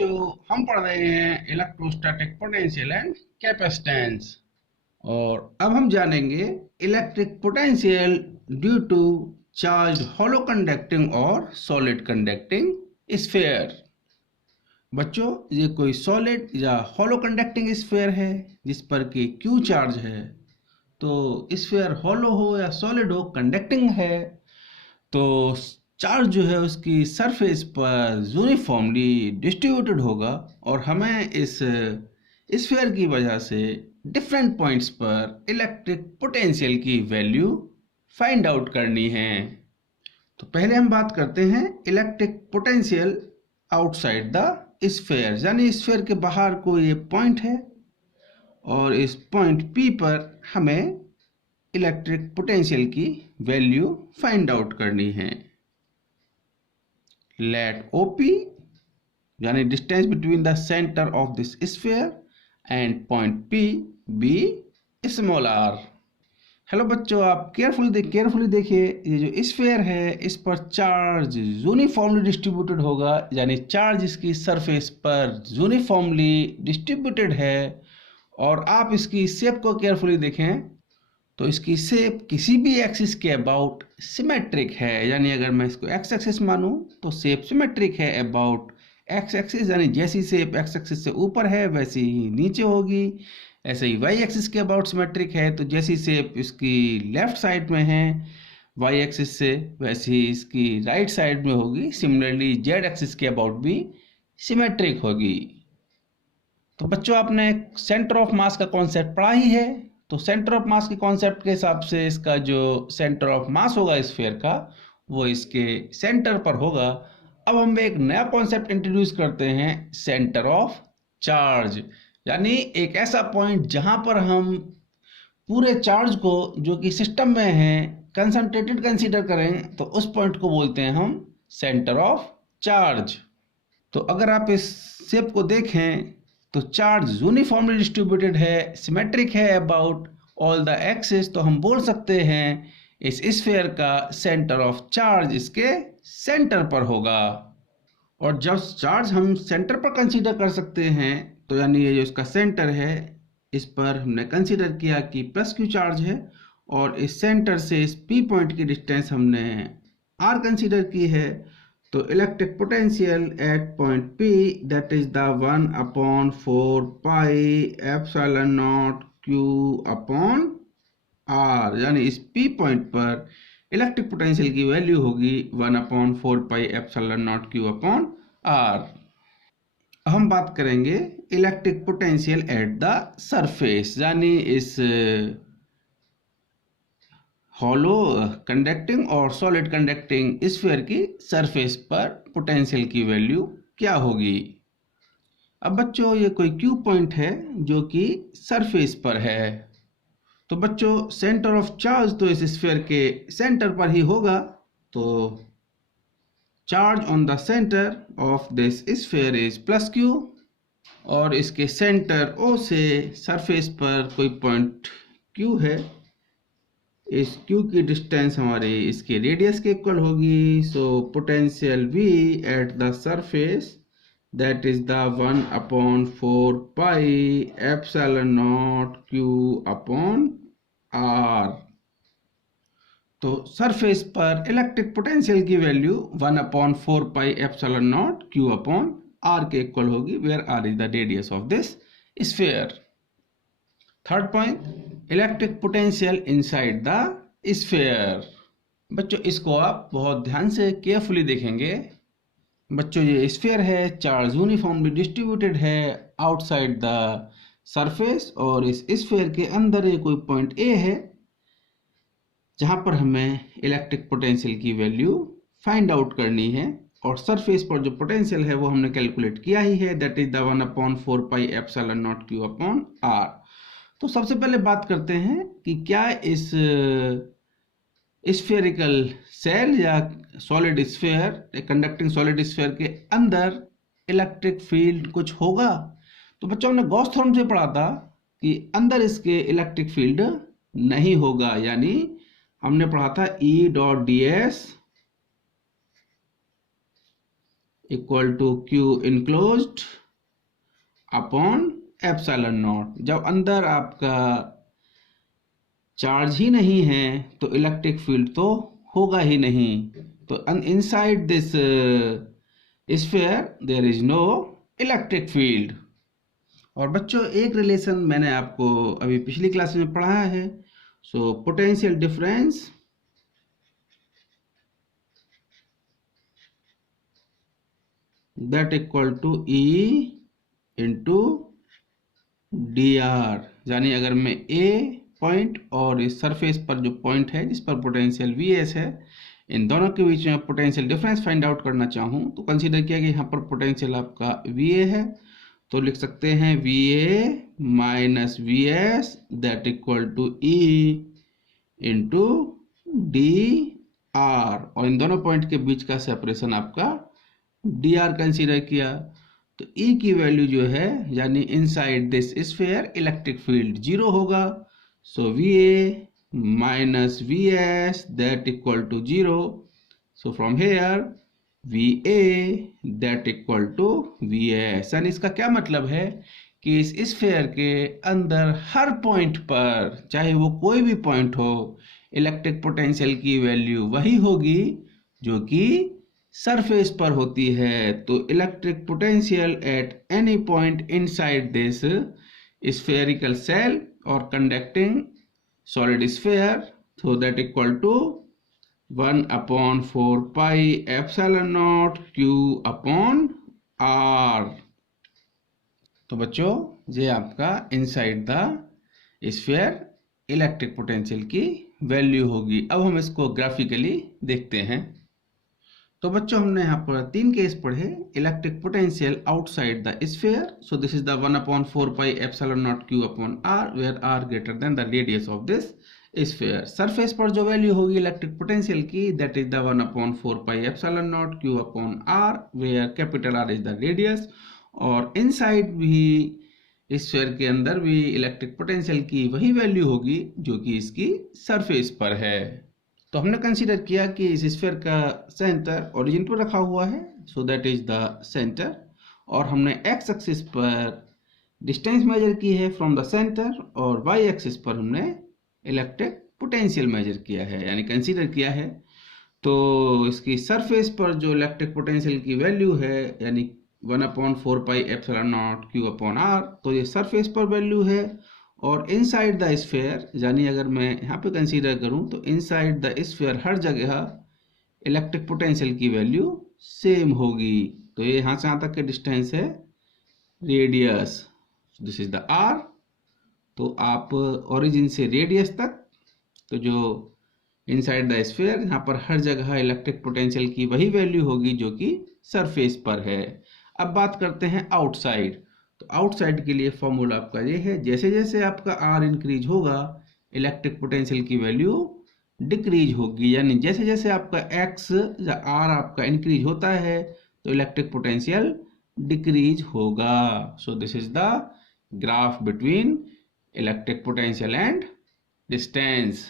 बच्चों, हम पढ़ रहे हैं इलेक्ट्रोस्टैटिक पोटेंशियल एंड कैपेसिटेंस। और अब हम जानेंगे electric potential due to charge hollow conducting और सॉलिड कंडक्टिंग स्फीयर। बच्चों, ये कोई सॉलिड या होलो कंडक्टिंग स्फीयर है जिस पर कि क्यू चार्ज है। तो स्फीयर होलो हो या सॉलिड हो, कंडक्टिंग है, तो चार्ज जो है उसकी सरफेस पर यूनिफॉर्मली डिस्ट्रीब्यूटेड होगा और हमें इस स्फीयर की वजह से डिफरेंट पॉइंट्स पर इलेक्ट्रिक पोटेंशियल की वैल्यू फाइंड आउट करनी है। तो पहले हम बात करते हैं electric potential outside the sphere, यानी स्फीयर के बाहर कोई ये पॉइंट है और इस पॉइंट P पर हमें इलेक्ट्रिक पोटेंशियल की वैल्यू फाइंड आउट करनी है। लेट OP यानी distance between the centre of this sphere and point P be small r। Hello बच्चों, आप केयरफुली देखिए, ये जो स्फीयर है इस पर चार्ज यूनिफॉर्मली डिस्ट्रीब्यूटेड होगा, यानी चार्ज इसकी सरफेस पर यूनिफॉर्मली डिस्ट्रीब्यूटेड है। और आप इसकी शेप को केयरफुली देखें तो इसकी शेप किसी भी एक्सिस के अबाउट सिमेट्रिक है, यानी अगर मैं इसको एक्स एक्सिस मानूं तो शेप सिमेट्रिक है अबाउट एक्स एक्सिस, यानी जैसी शेप एक्स एक्सिस से ऊपर है वैसी ही नीचे होगी। ऐसे ही वाई एक्सिस के अबाउट सिमेट्रिक है, तो जैसी शेप इसकी लेफ्ट साइड में है वाई एक्सिस से वैसी ही इसकी राइट साइड में होगी। सिमिलरली जेड एक्सिस के अबाउट भी सिमेट्रिक होगी। तो बच्चों, आपने सेंटर ऑफ मास का कॉन्सेप्ट पढ़ा ही है, तो सेंटर ऑफ मास के कॉन्सेप्ट के हिसाब से इसका जो सेंटर ऑफ मास होगा स्फीयर का, वो इसके सेंटर पर होगा। अब हम एक नया कॉन्सेप्ट इंट्रोड्यूस करते हैं, सेंटर ऑफ चार्ज, यानी एक ऐसा पॉइंट जहां पर हम पूरे चार्ज को जो कि सिस्टम में है कंसंट्रेटेड कंसीडर करें, तो उस पॉइंट को बोलते हैं हम सेंटर ऑफ चार्ज। तो अगर आप इस शेप को देखें तो चार्ज यूनिफॉर्मली डिस्ट्रीब्यूटेड है, सिमेट्रिक है अबाउट ऑल द एक्सिस, तो हम बोल सकते हैं इस स्फीयर का सेंटर ऑफ चार्ज इसके सेंटर पर होगा। और जब चार्ज हम सेंटर पर कंसीडर कर सकते हैं, तो यानी ये जो इसका सेंटर है इस पर हमने कंसीडर किया कि प्लस क्यू चार्ज है और इस सेंटर से इस P पॉइंट की डिस्टेंस हमने R कंसीडर की है। तो electric potential eight point P that is the 1/4 pi epsilon naught Q upon R, यानी इस P पॉइंट पर इलेक्ट्रिक पोटेंशियल की वैल्यू होगी 1/4 pi epsilon naught Q upon R। हम बात करेंगे electric potential eight the surface, यानी इस हॉलो कंडक्टिंग और सॉलिड कंडक्टिंग स्फीयर की सरफेस पर पोटेंशियल की वैल्यू क्या होगी। अब बच्चों, ये कोई क्यू पॉइंट है जो कि सरफेस पर है, तो बच्चों सेंटर ऑफ चार्ज तो इस स्फीयर के सेंटर पर ही होगा। तो charge on the centre of this sphere is plus Q, और इसके सेंटर O से सरफेस पर कोई पॉइंट Q है, इस Q की डिस्टेंस हमारी इसके रेडियस के इक्वल होगी। So potential V at the surface that is the 1/4 pi epsilon naught Q upon R। तो सरफेस पर इलेक्ट्रिक पोटेंशियल की value 1/4 pi epsilon naught Q upon R के इक्वल होगी, where R is the radius of this sphere. Third point, electric potential inside the sphere. बच्चों, इसको आप बहुत ध्यान से केयरफुली देखेंगे। बच्चों, ये स्फीयर है, चार्ज यूनिफॉर्मली डिस्ट्रीब्यूटेड है आउटसाइड द सरफेस, और इस स्फीयर के अंदर ये कोई पॉइंट A है जहां पर हमें इलेक्ट्रिक पोटेंशियल की वैल्यू फाइंड आउट करनी है। और सरफेस पर जो पोटेंशियल है वो हमने कैलकुलेट किया ही है, that is the 1/4 pi epsilon naught Q upon R। तो सबसे पहले बात करते हैं कि क्या इस स्फेरिकल सेल या solid sphere, conducting solid sphere के अंदर इलेक्ट्रिक फील्ड कुछ होगा। तो बच्चों, हमने गॉस थ्योरम से पढ़ा था कि अंदर इसके इलेक्ट्रिक फील्ड नहीं होगा, यानी हमने पढ़ा था E.ds equal to Q enclosed upon epsilon naught. जब अंदर आपका चार्ज ही नहीं है तो इलेक्ट्रिक फील्ड तो होगा ही नहीं। तो inside this sphere there is no electric field. और बच्चों एक रिलेशन मैंने आपको अभी पिछली क्लास में पढ़ाया है। So potential difference that equal to E into D R. यानी अगर मैं ए पॉइंट और इस सरफेस पर जो पॉइंट है जिस पर पोटेंशियल वी एस है, इन दोनों के बीच में पोटेंशियल डिफरेंस फाइंड आउट करना चाहूँ तो कंसीडर किया कि यहाँ पर पोटेंशियल आपका वी ए है, तो लिख सकते हैं V A minus V S that equal to E into D R. और इन दोनों पॉइंट के बीच का सेपरेशन आपका डी आर कंसीडर किया। तो E की वैल्यू जो है यानी inside this sphere electric field 0 होगा। So V A minus V S that equal to 0। So from here V A that equal to V S. यानी इसका क्या मतलब है कि इस स्फीयर के अंदर हर पॉइंट पर, चाहे वो कोई भी पॉइंट हो, इलेक्ट्रिक पोटेंशियल की वैल्यू वही होगी जो कि सरफेस पर होती है। तो electric potential at any point inside this spherical shell और conducting solid sphere, so that equal to 1/4 pi epsilon naught Q upon R। तो बच्चों ये आपका inside the sphere electric potential की वैल्यू होगी। अब हम इसको ग्राफिकली देखते हैं। तो बच्चों हमने यहाँ पर 3 केस पढ़े। Electric potential outside the sphere, so this is the 1/4 pi epsilon naught Q upon R where R greater than the radius of this sphere. Surface पर जो वैल्यू होगी इलेक्ट्रिक पोटेंशियल की that is the 1/4 pi epsilon naught Q upon R where capital R is the radius. और inside भी sphere के अंदर भी electric potential की वही वैल्यू होगी जो कि इसकी सरफेस पर है। तो हमने कंसीडर किया कि इस स्फीयर का सेंटर ओरिजिन पर रखा हुआ है, so that is the centre. और हमने एक्स एक्सिस पर डिस्टेंस मेजर की है फ्रॉम द सेंटर और वाई एक्सिस पर हमने इलेक्ट्रिक पोटेंशियल मेजर किया है यानी कंसीडर किया है। तो इसकी सरफेस पर जो इलेक्ट्रिक पोटेंशियल की वैल्यू है यानी 1/4 pi epsilon naught Q upon R, तो ये सरफेस पर वैल्यू है। और इनसाइड द स्फीयर यानी अगर मैं यहाँ पे कंसीडर करूँ तो इनसाइड द स्फीयर हर जगह इलेक्ट्रिक पोटेंशियल की वैल्यू सेम होगी। तो ये यहाँ से यहाँ तक के डिस्टेंस है radius, this is the R। तो आप ओरिजिन से रेडियस तक, तो जो इनसाइड द स्फीयर यहाँ पर हर जगह इलेक्ट्रिक पोटेंशियल की वही वैल्यू होगी जो कि सरफेस पर है। अब बात करते हैं आउटसाइड। तो आउटसाइड के लिए फॉर्मूला आपका ये है, जैसे जैसे आपका R इंक्रीज होगा इलेक्ट्रिक पोटेंशियल की वैल्यू डिक्रीज होगी। यानी जैसे जैसे आपका X या R आपका इंक्रीज होता है तो इलेक्ट्रिक पोटेंशियल डिक्रीज होगा। सो this is the graph between electric potential and distance.